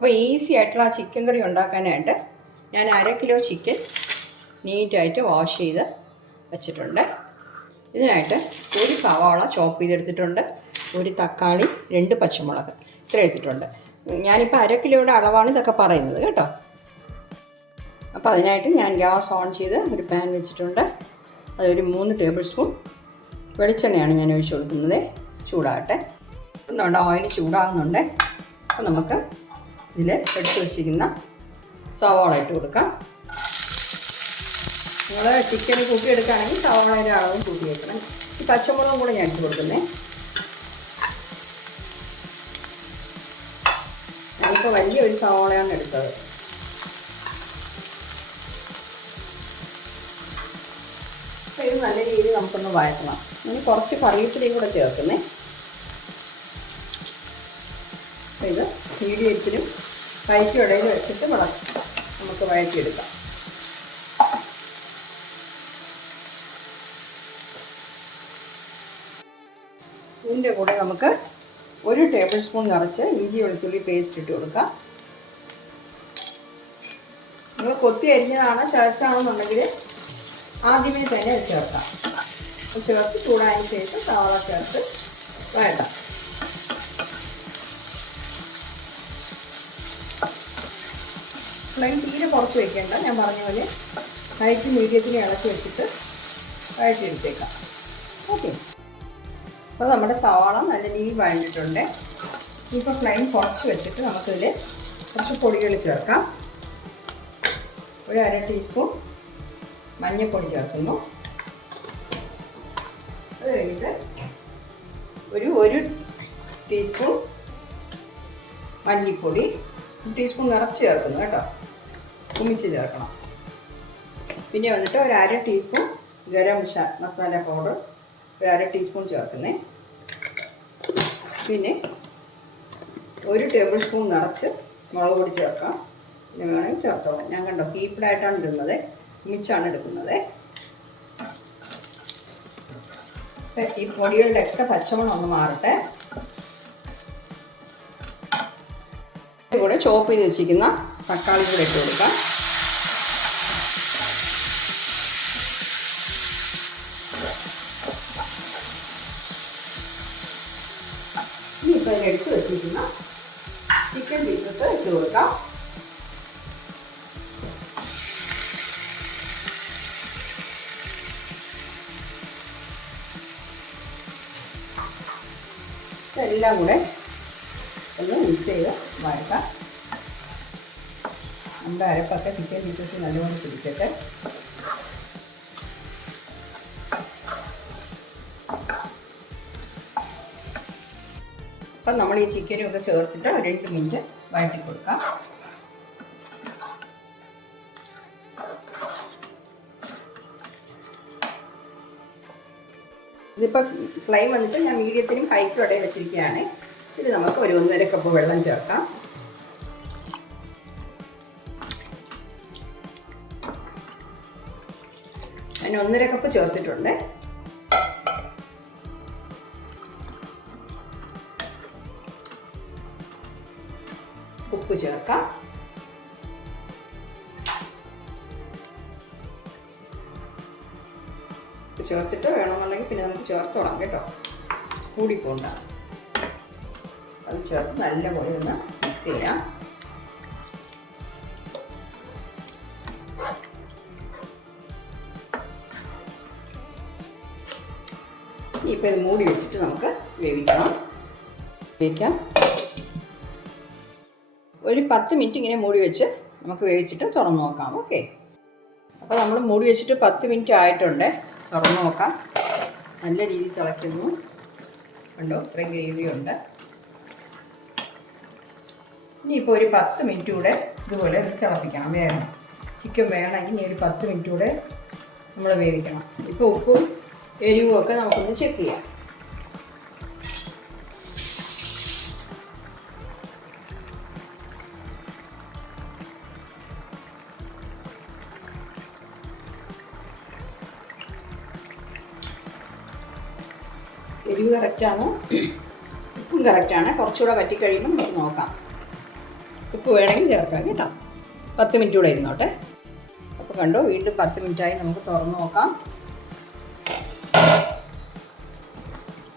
അപ്പോൾ ഈസി ആയിട്ടുള്ള ആ ചിക്കൻ കറി ഉണ്ടാക്കാനായിട്ട് ഞാൻ അര കിലോ ചിക്കൻ നീറ്റായിട്ട് വാഷ് ചെയ്ത് വെച്ചിട്ടുണ്ട്. ഇതിനായിട്ട് ഒരു സവാള ചോപ്പ് ചെയ്തെടുത്തിട്ടുണ്ട്. ഒരു തക്കാളി രണ്ട് പച്ചമുളക് ഇത്ര എടുത്തിട്ടുണ്ട്. ഞാനിപ്പോൾ അര കിലോയുടെ അളവാണ് ഇതൊക്കെ പറയുന്നത് കേട്ടോ. അപ്പോൾ അതിനായിട്ട് ഞാൻ ഗ്യാസ് ഓൺ ചെയ്ത് ഒരു പാൻ വെച്ചിട്ടുണ്ട്. അതൊരു മൂന്ന് ടേബിൾ സ്പൂൺ വെളിച്ചെണ്ണയാണ് ഞാൻ ഒഴിച്ചു കൊടുക്കുന്നത്. ചൂടാകട്ടെ. ഒന്നുണ്ട് ഓയിൽ ചൂടാകുന്നുണ്ട്. അപ്പോൾ നമുക്ക് ഇതിൽ എടുത്ത് വെച്ചിരിക്കുന്ന സവാള ഇട്ട് കൊടുക്കാം. നിങ്ങൾ ചിക്കൻ കൂട്ടിയെടുക്കുകയാണെങ്കിൽ സവാളയുടെ അളവും കൂട്ടി വെക്കണം ഈ പച്ചമുളകും കൂടെ ഞാൻ ഇട്ട് കൊടുക്കുന്നേ. ഞാനിപ്പോൾ വലിയൊരു സവാളയാണ് എടുത്തത്. ഇത് നല്ല രീതിയിൽ നമുക്കൊന്ന് വഴറ്റണം. ഇനി കുറച്ച് കറിവേപ്പിലയും കൂടെ ചേർക്കുന്നേ. ഇത് മീഡിയത്തിലും കൈക്കും ഇടയിൽ വെച്ചിട്ട് വള നമുക്ക് വഴറ്റിയെടുക്കാം ഇതിന്റെ കൂടെ നമുക്ക് ഒരു ടേബിൾ സ്പൂൺ നിറച്ച് ഇഞ്ചി വെളുത്തുള്ളി പേസ്റ്റ് ഇട്ട് കൊടുക്കാം. നിങ്ങൾ കൊത്തി അരിഞ്ഞതാണോ ചതച്ചാണെന്നുണ്ടെങ്കിൽ ആദ്യമേ തന്നെ ചേർക്കാം. ചേർത്ത് ചൂടായതിന് ശേഷം സവാള ചേർത്ത് വഴട്ടാം ഫ്ലെയിം തീരെ കുറച്ച് വയ്ക്കേണ്ട ഞാൻ പറഞ്ഞ പോലെ ഹൈറ്റ് മീഡിയത്തിന് ഇളക്കി വെച്ചിട്ട് വഴറ്റിയെടുത്തേക്കാം ഓക്കെ അപ്പോൾ നമ്മുടെ സവാള നല്ല രീതിയിൽ വഴഞ്ഞിട്ടുണ്ട് ഇപ്പോൾ ഫ്ലെയിം കുറച്ച് വെച്ചിട്ട് നമുക്കിതിൽ കുറച്ച് പൊടികൾ ചേർക്കാം. ഒരു അര ടീസ്പൂൺ മഞ്ഞൾപ്പൊടി ചേർക്കുന്നു. അത് കഴിഞ്ഞിട്ട് ഒരു ഒരു ടീസ്പൂൺ മല്ലിപ്പൊടി ടീസ്പൂൺ നിറച്ച് ചേർക്കുന്നു കേട്ടോ. കുമിച്ച് ചേർക്കണം. പിന്നെ വന്നിട്ട് ഒരു അര ടീസ്പൂൺ ഗരം മസാ- മസാല പൗഡർ ഒരു അര ടീസ്പൂൺ ചേർക്കുന്നേ. പിന്നെ ഒരു ടേബിൾ സ്പൂൺ നിറച്ച് മുളക് പൊടി ചേർക്കാം. വേണമെങ്കിൽ ചേർത്തോളാം. ഞാൻ കണ്ടോ ഹീപ്പിഡായിട്ടാണ് ഇടുന്നത്. മിച്ചാണ് എടുക്കുന്നത്. ഈ പൊടികളുടെ ഒക്കെ പച്ചമണം ഒന്ന് മാറട്ടെ. കൂടെ ചോപ്പ് ചെയ്ത് വെച്ചിരിക്കുന്ന തക്കാളി കൂടെ ഇട്ട് കൊടുക്കാം. ഇനി ഇപ്പോൾ ഇതിലെടുത്ത് വെച്ചിരിക്കുന്ന ചിക്കൻ പീസസ് ഇട്ട് കൊടുക്കാം. ഇതെല്ലാം കൂടെ ഒന്ന് മിക്സ് ചെയ്ത് വഴക്കാം നമ്മുടെ അരപ്പൊക്കെ ചിക്കൻ പീസസ് നല്ലപോലെ പിടിക്കട്ടെ അപ്പം നമ്മൾ ഈ ചിക്കനും ഒക്കെ ചേർത്തിട്ട് ഒരു രണ്ട് മിനിറ്റ് വഴറ്റി കൊടുക്കാം. ഇതിപ്പോൾ ഫ്ലെയിം വന്നിട്ട് ഞാൻ മീഡിയത്തിനും ഹൈറ്റും ഇടയിൽ വെച്ചിരിക്കുകയാണ്. ഇത് നമുക്ക് ഒരു ഒന്നര കപ്പ് വെള്ളം ചേർക്കാം. അതിന് ഒന്നര കപ്പ് ചേർത്തിട്ടുണ്ട്. ഉപ്പ് ചേർക്കാം. ചേർത്തിട്ട് വേണമെന്നുണ്ടെങ്കിൽ പിന്നെ നമുക്ക് ചേർത്തോളാം കേട്ടോ. കൂടിപ്പോണ്ട. അത് ചേർത്ത് നല്ലപോലെ ഒന്ന് മിക്സ് ചെയ്യാം. ഇപ്പോൾ ഇത് മൂടി വെച്ചിട്ട് നമുക്ക് വേവിക്കണം വേവിക്കാം. ഒരു പത്ത് മിനിറ്റ് ഇങ്ങനെ മൂടി വെച്ച് നമുക്ക് വേവിച്ചിട്ട് തുറന്നു നോക്കാം. ഓക്കെ. അപ്പോൾ നമ്മൾ മൂടി വെച്ചിട്ട് പത്ത് മിനിറ്റ് ആയിട്ടുണ്ട്. തുറന്നു നോക്കാം. നല്ല രീതിയിൽ തിളയ്ക്കുന്നു. കണ്ടോ? ഇത്രയും ഗ്രേവി ഉണ്ട്. ഇനിയിപ്പോൾ ഒരു പത്ത് മിനിറ്റ് കൂടെ ഇതുപോലെ തിളപ്പിക്കണം. വേണം. ചിക്കൻ വേണമെങ്കിൽ ഇനി ഒരു പത്ത് മിനിറ്റ് കൂടെ നമ്മൾ വേവിക്കണം. ഇപ്പോൾ ഉപ്പും എരിവും ഒക്കെ നമുക്കൊന്ന് ചെക്ക് ചെയ്യാം. എരിവ് കറക്റ്റാണ് ഉപ്പും കറക്റ്റാണ് കുറച്ചുകൂടെ വറ്റിക്കഴിയുമ്പോൾ നമുക്ക് നോക്കാം. ഉപ്പ് വേണമെങ്കിൽ ചേർക്കാം കേട്ടോ. പത്ത് മിനിറ്റ് കൂടെ ഇരുന്നോട്ടെ. അപ്പോൾ കണ്ടോ? വീണ്ടും പത്ത് മിനിറ്റായി നമുക്ക് തുറന്ന് നോക്കാം.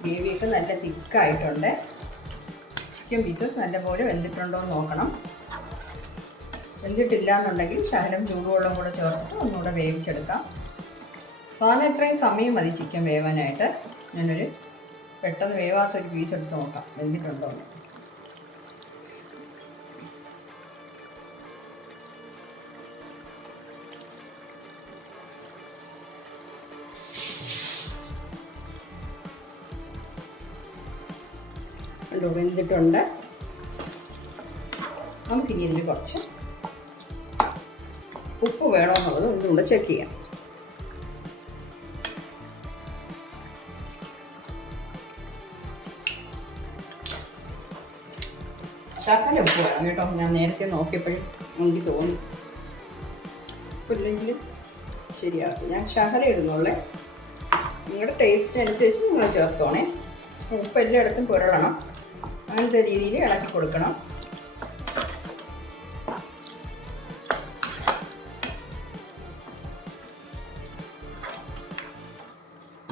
ഗ്രേവിയൊക്കെ നല്ല തിക്കായിട്ടുണ്ട്. ചിക്കൻ പീസസ് നല്ലപോലെ വെന്തിട്ടുണ്ടോ എന്ന് നോക്കണം. വെന്തിട്ടില്ല എന്നുണ്ടെങ്കിൽ ശകലം ചൂടുവെള്ളം കൂടെ ചേർത്തിട്ട് ഒന്നുകൂടെ വേവിച്ചെടുക്കാം. സാധനം ഇത്രയും സമയം മതി ചിക്കൻ വേവാനായിട്ട്. ഞാനൊരു പെട്ടെന്ന് വേവാത്തൊരു പീസ് എടുത്ത് നോക്കാം. വെന്തിട്ടുണ്ടോ എന്ന്. കണ്ടോ വെന്തിട്ടുണ്ട് നമുക്കിനി ഇതിൽ കുറച്ച് ഉപ്പ് വേണോ എന്നുള്ളത് ഒന്നുകൂടെ ചെക്ക് ചെയ്യാം. ശകല ഉപ്പ് വേണം കേട്ടോ. ഞാൻ നേരത്തെ നോക്കിയപ്പോഴും എനിക്ക് തോന്നി. ഉപ്പില്ലെങ്കിൽ ശരിയാക്കും. ഞാൻ ശകല ഇടുന്നുള്ളേ. നിങ്ങളുടെ ടേസ്റ്റ് അനുസരിച്ച് നിങ്ങൾ ചേർത്തോണേ. ഉപ്പ് എല്ലായിടത്തും പുരളണം. അങ്ങനത്തെ രീതിയിൽ ഇളക്കി കൊടുക്കണം.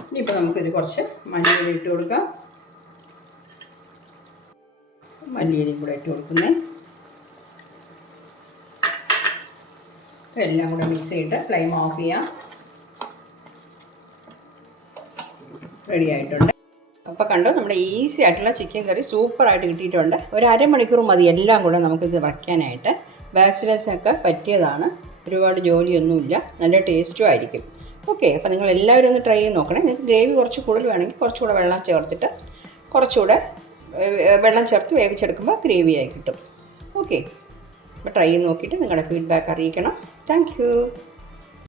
ഇനിയിപ്പോൾ നമുക്കിത് കുറച്ച് മല്ലിയില ഇട്ട് കൊടുക്കാം. മല്ലിയിലയും കൂടെ ഇട്ട് കൊടുക്കുന്നേ. എല്ലാം കൂടെ മിക്സ് ചെയ്തിട്ട് ഫ്ലെയിം ഓഫ് ചെയ്യാം. റെഡി ആയിട്ടുണ്ട്. അപ്പോൾ കണ്ടു നമ്മുടെ ഈസി ആയിട്ടുള്ള ചിക്കൻ കറി സൂപ്പറായിട്ട് കിട്ടിയിട്ടുണ്ട്. ഒരു അരമണിക്കൂർ മതി എല്ലാം കൂടെ നമുക്കിത് വയ്ക്കാനായിട്ട്. ബാച്ചിലേഴ്സിനൊക്കെ പറ്റിയതാണ്. ഒരുപാട് ജോലിയൊന്നുമില്ല. നല്ല ടേസ്റ്റും ആയിരിക്കും. ഓക്കെ അപ്പോൾ നിങ്ങൾ എല്ലാവരും ഒന്ന് ട്രൈ ചെയ്ത് നോക്കണേ. നിങ്ങൾക്ക് ഗ്രേവി കുറച്ച് കൂടുതൽ വേണമെങ്കിൽ കുറച്ചുകൂടെ വെള്ളം ചേർത്തിട്ട് കുറച്ചുകൂടെ വെള്ളം ചേർത്ത് വേവിച്ചെടുക്കുമ്പോൾ ഗ്രേവി ആയി കിട്ടും. ഓക്കെ അപ്പോൾ ട്രൈ ചെയ്ത് നോക്കിയിട്ട് നിങ്ങളുടെ ഫീഡ്ബാക്ക് അറിയിക്കണം. താങ്ക്